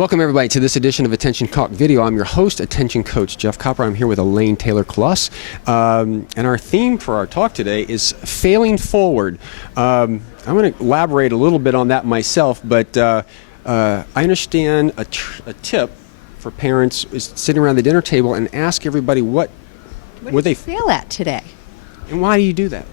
Welcome everybody to this edition of Attention Talk Video. I'm your host, Attention Coach Jeff Copper. I'm here with Elaine Taylor-Kluss. And our theme for our talk today is failing forward. I'm going to elaborate a little bit on that myself, but I understand a tip for parents is sitting around the dinner table and ask everybody what did they fail at today. And why do you do that?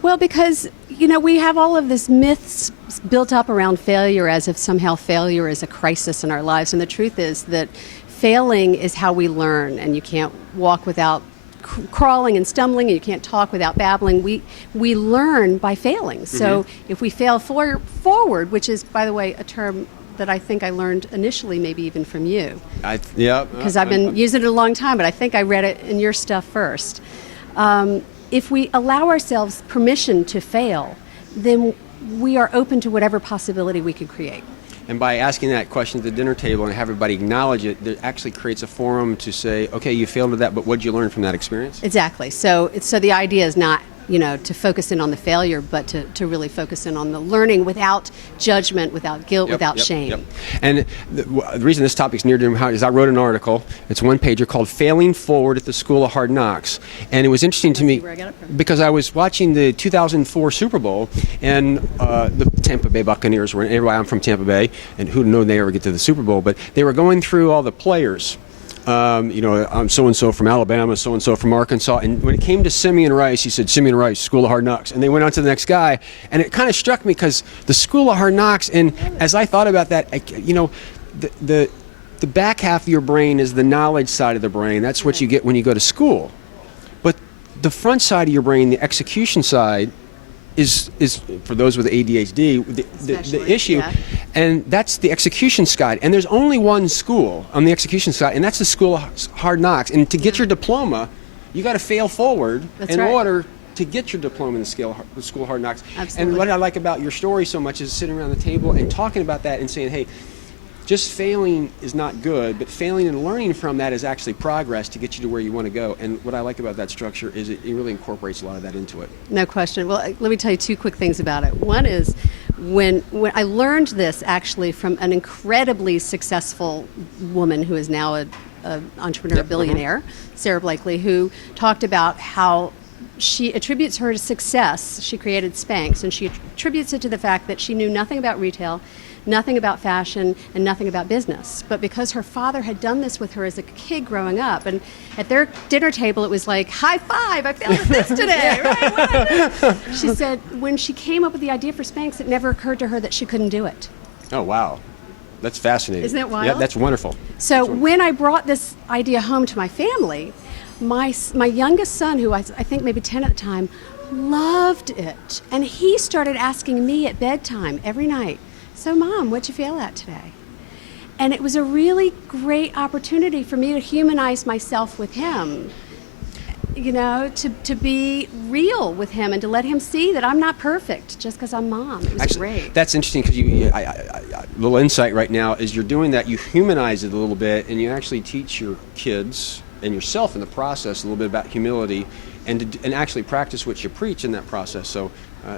Well, because, we have all of this myths built up around failure as if somehow failure is a crisis in our lives. And the truth is that failing is how we learn, and you can't walk without crawling and stumbling, and you can't talk without babbling. We learn by failing. So if we fail forward, which is, by the way, a term that I think I learned initially, maybe even from you. Because I've been using it a long time, but I think I read it in your stuff first. If we allow ourselves permission to fail, then we are open to whatever possibility we can create. And by asking that question at the dinner table and have everybody acknowledge it, it actually creates a forum to say, okay, you failed at that, but what did you learn from that experience? Exactly. So the idea is not, to focus in on the failure, but to really focus in on the learning without judgment, without guilt, without shame. And the reason this topic is near to my heart is I wrote an article. It's one pager called Failing Forward at the School of Hard Knocks. And it was interesting to me because I was watching the 2004 Super Bowl, and the Tampa Bay Buccaneers were, I'm from Tampa Bay, and who'd know they ever get to the Super Bowl, but they were going through all the players. I'm so-and-so from Alabama, so-and-so from Arkansas. And when it came to Simeon Rice, he said, Simeon Rice, School of Hard Knocks. And they went on to the next guy. And it kind of struck me because the School of Hard Knocks, and as I thought about that, the back half of your brain is the knowledge side of the brain. That's what you get when you go to school. But the front side of your brain, the execution side, is for those with ADHD, the issue, and that's the execution side. And there's only one school on the execution side, and that's the School of Hard Knocks. And to get your diploma, you got to fail forward order to get your diploma in the School of Hard Knocks. Absolutely. And what I like about your story so much is sitting around the table and talking about that and saying, hey, just failing is not good, but failing and learning from that is actually progress to get you to where you want to go. And what I like about that structure is it really incorporates a lot of that into it. No question. Well, let me tell you two quick things about it. One is when I learned this actually from an incredibly successful woman who is now an entrepreneur, billionaire, Sarah Blakely, who talked about how she attributes her success. She created Spanx, and she attributes it to the fact that she knew nothing about retail, nothing about fashion, and nothing about business. But because her father had done this with her as a kid growing up, and at their dinner table it was like, high five, I failed at this today, right? She said when she came up with the idea for Spanx, it never occurred to her that she couldn't do it. Oh, wow. That's fascinating. Isn't that wild? Yeah, that's wonderful. So when I brought this idea home to my family, my youngest son, who I think maybe 10 at the time, loved it. And he started asking me at bedtime every night, so Mom, what'd you fail at today? And it was a really great opportunity for me to humanize myself with him, to be real with him and to let him see that I'm not perfect just because I'm Mom. It was actually great. That's interesting because a little insight right now is you're doing that, you humanize it a little bit, and you actually teach your kids and yourself in the process a little bit about humility and actually practice what you preach in that process. So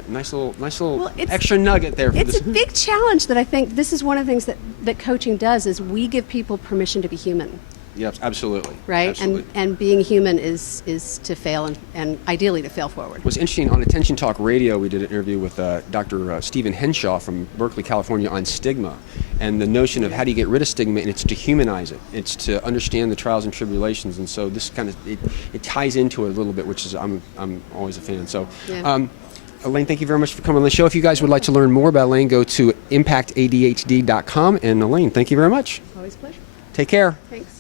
nice little extra nugget there. It's a big challenge that I think this is one of the things that coaching does is we give people permission to be human. Yes, absolutely. Right? Absolutely. And being human is to fail and ideally to fail forward. What's interesting, on Attention Talk Radio, we did an interview with Dr. Stephen Henshaw from Berkeley, California on stigma and the notion of how do you get rid of stigma, and it's to humanize it. It's to understand the trials and tribulations, and so this kind of, it ties into it a little bit, which is I'm always a fan. So. Yeah. Elaine, thank you very much for coming on the show. If you guys would like to learn more about Elaine, go to impactadhd.com. And Elaine, thank you very much. Always a pleasure. Take care. Thanks.